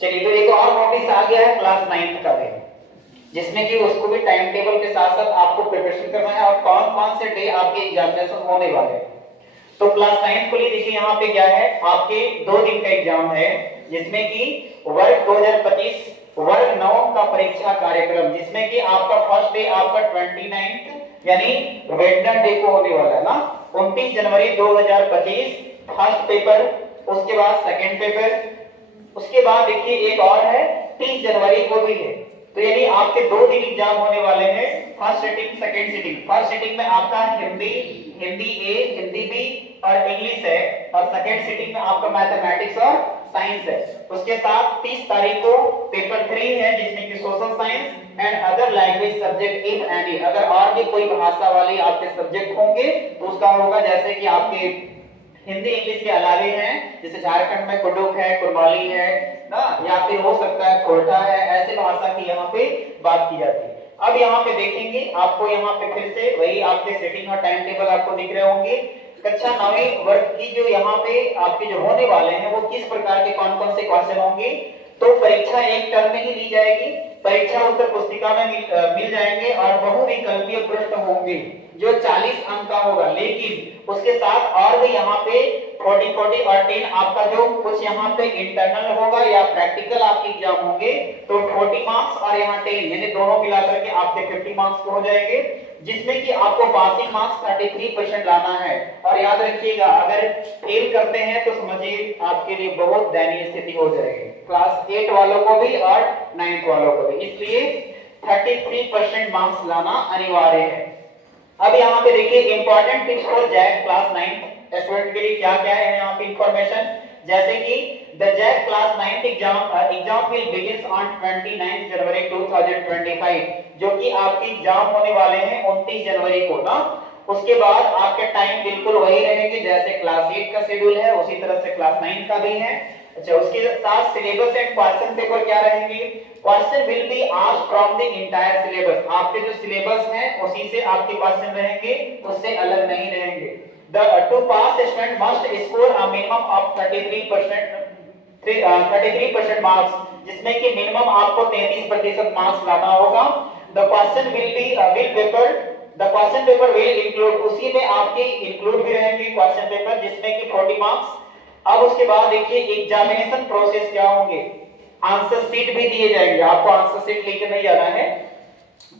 चलिए, तो एक और नोटिस आ गया है क्लास 9th का भी, जिसमें कि उसको भी टाइम टेबल के साथ साथ आपको प्रिपरेशन करना है और कौन कौन से डे आपके एग्जामिनेशन होने वाले हैं। तो क्लास 9th को लिए देखिए यहाँ पे क्या है, आपके 2 दिन का एग्जाम है, जिसमें कि वर्ग 2025 वर्ग 9 का परीक्षा कार्यक्रम, जिसमें कि आपका फर्स्ट डे आपका 29 यानी वेडनेसडे को होने वाला है ना, 29 जनवरी 2025 फर्स्ट पेपर, उसके बाद सेकंड पेपर, उसके बाद देखिए एक और है 30 जनवरी को भी है। तो यानी आपके 2 दिन एग्जाम होने वाले हैं, first sitting second sitting. First sitting में आपका हिंदी ए, हिंदी बी और इंग्लिश है, और सेकंड सिटिंग में आपका मैथमेटिक्स और साइंस है। उसके साथ 30 तारीख को पेपर 3 है, जिसमें कि social science and other language subject if any, अगर और भी कोई भाषा वाले आपके सब्जेक्ट होंगे तो उसका होगा, जैसे कि आपके हिंदी इंग्लिश के अलावे हैं, जैसे झारखंड में कुडुक है, कुरमाली है ना, या फिर हो सकता है खोरठा है, ऐसे भाषा की यहाँ पे बात की जाती है। अब यहाँ पे देखेंगे आपको, यहाँ पे फिर से वही आपके सेटिंग और टाइम टेबल आपको दिख रहे होंगे। कक्षा 9वीं वर्ग की जो यहाँ पे आपके जो होने वाले हैं वो किस प्रकार के कौन कौन से क्वेश्चन होंगे। तो परीक्षा एक टर्म में ही ली जाएगी, परीक्षा उत्तर पुस्तिका में मिल जाएंगे और बहुविकल्पीय प्रश्न होंगे जो 40 अंक का होगा, लेकिन उसके साथ और भी यहाँ पे 40 40 और 10 आपका जो कुछ यहाँ पे इंटरनल होगा या प्रैक्टिकल आपके एग्जाम होंगे, तो 40 मार्क्स और यहाँ 10 यानी दोनों मिलाकर के आपके 50 मार्क्स हो जाएंगे, जिसमें कि आपको पासिंग मार्क्स 33% लाना है। और याद रखिएगा, अगर फेल करते हैं तो समझिए आपके लिए बहुत दयनीय स्थिति हो जाएगी, क्लास 8 वालों को भी और 9th वालों को भी, इसलिए 33% मार्क्स लाना अनिवार्य है। अब यहाँ पे देखिए important tips for JAC class 9 student के लिए क्या क्या है यहाँ पे इंफॉर्मेशन, जैसे कि the JAC class 9 exam will begins on 29 January 2025, जो कि आपकी एग्जाम होने वाले हैं 29 जनवरी को ना। उसके बाद आपके टाइम बिल्कुल वही रहेंगे, जैसे क्लास 8 का शेड्यूल है उसी तरह से क्लास 9 का भी है। अच्छा, उसके साथ सिलेबस एंड क्वेश्चन पेपर क्या रहेंगे, question will be asked from the entire syllabus, आपके जो सिलेबस है उसी से आपके क्वेश्चन रहेंगे, उससे अलग नहीं रहेंगे। The two pass student must score a minimum of 33% marks, जिसमें कि मिनिमम आपको 33% मार्क्स लाना होगा। The question paper will include, उसी में आपके इंक्लूड भी रहेंगे क्वेश्चन पेपर, जिसमें कि 40 मार्क्स। अब उसके बाद देखिए एग्जामिनेशन प्रोसेस क्या होंगे, आंसर शीट भी दिए जाएंगे, आपको आंसर शीट लेकर नहीं जाना है।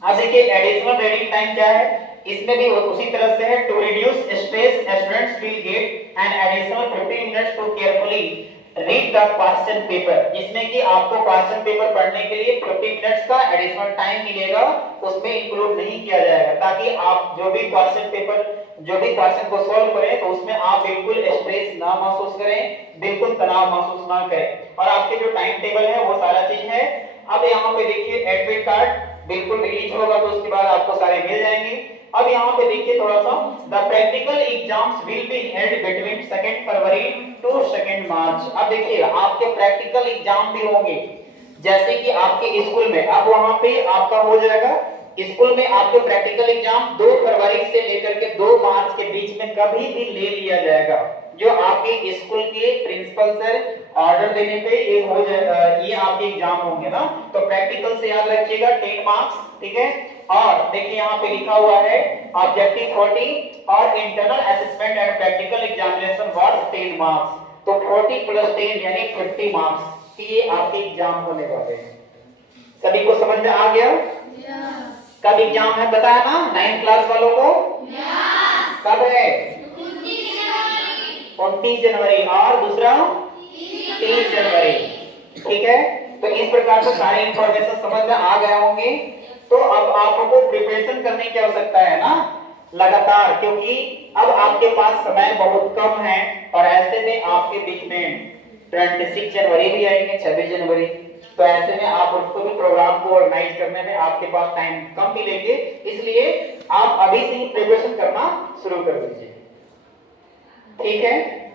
अब देखिए एडिशनल रीडिंग टाइम क्या है, इसमें भी उसी तरह से है, to reduce stress students will get an additional 15 minutes to carefully read the question paper, जिसमें कि आपको क्वेश्चन पेपर पढ़ने के लिए 50 मिनट्स का एडिशनल टाइम मिलेगा, उसमें इंक्लूड नहीं किया जाएगा, ताकि आप जो भी क्वेश्चन को सॉल्व करें तो उसमें आप बिल्कुल स्ट्रेस ना महसूस करें, बिल्कुल तनाव महसूस ना करें, और आपके जो टाइम टेबल है वो सारा चीज है। अब यहाँ पे देखिए एडमिट कार्ड बिल्कुल रिलीज होगा तो उसके बाद आपको सारे मिल जाएंगे। अब यहाँ पे देखिए थोड़ा सा, the practical exams will be held between 2 February to 2 March. अब देखिए आपके प्रैक्टिकल एग्जाम भी होंगे, जैसे कि आपके स्कूल में, अब वहां पे आपका हो जाएगा स्कूल में आपके प्रैक्टिकल एग्जाम 2 फरवरी से लेकर के 2 मार्च के बीच में कभी भी ले लिया जाएगा, जो आपके स्कूल के प्रिंसिपल सर ऑर्डर देने पे ये हो जाएगा, ये आपके एग्जाम होंगे ना। तो प्रैक्टिकल से याद रखिएगा 10 मार्क्स, ठीक है। और देखिए यहाँ पे लिखा हुआ है ऑब्जेक्टिव 40 और internal assessment and practical examination worth 10 marks, तो 40 प्लस 10 यानी 50 मार्क्स ये आपके एग्जाम होने वाले हैं। सभी को समझ में आ गया? कब एग्जाम है बताया ना 9th क्लास वालों को? कब है? 29 जनवरी और दूसरा 30 जनवरी, ठीक है। तो इस प्रकार से सारे इंफॉर्मेशन समझ में आ गए होंगे। तो अब आपको प्रिपरेशन करने की आवश्यकता है ना लगातार, क्योंकि अब आपके पास समय बहुत कम है, और ऐसे में आपके बीच में 26 जनवरी भी आएंगे, 26 जनवरी, तो ऐसे में आप उसको भी प्रोग्राम को ऑर्गेनाइज करने में आपके पास टाइम कम मिलेंगे, इसलिए आप अभी से ही प्रिपरेशन करना शुरू कर दीजिए, ठीक है।